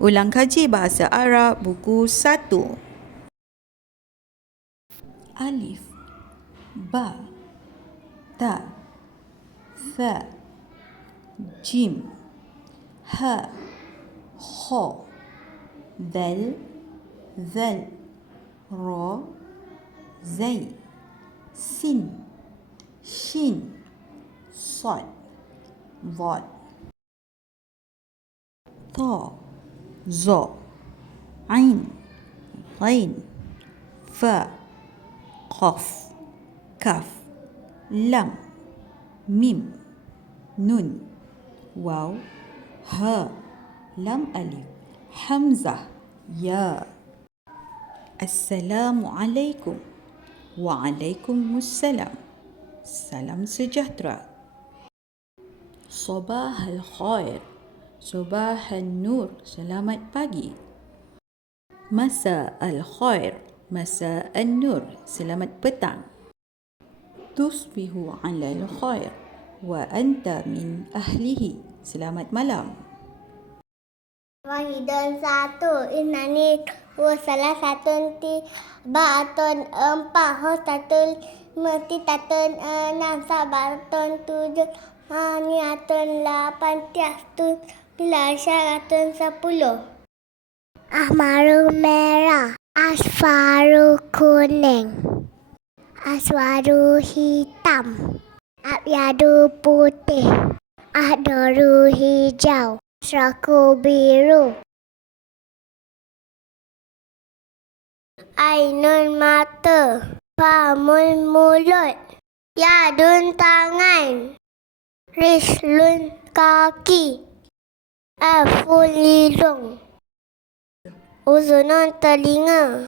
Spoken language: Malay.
Ulang Kaji Bahasa Arab Buku 1 Alif Ba Ta Tha Jim Ha Kho Dal Zal Ra Zay Sin Shin Sad Vod. Thaw ظاء عين غين فاء قاف كاف لام ميم نون واو ها لام ألف حمزة يا. السلام عليكم. وعليكم السلام. سلام sejahtera صباح الخير. Subahan Nur, selamat pagi. Masa Al-Khair, Masa An-Nur, selamat petang. Tusbihu ala al-khair wa anta min ahlihi. Selamat malam. Wahidun satu inani wa salah satu ti ba'atun empat ho satu mesti tatun eh, enam sabatun tujuh ha, maniatun lapan tiastun syaratun sepuluh. Ahmaru merah, asfaru kuning, aswaru hitam, abyadu putih, ahdoru hijau. Seraku biru. Ainun mata. Pamul mulut. Yadun tangan. Rislun kaki. Afun lilung. Uzunun telinga.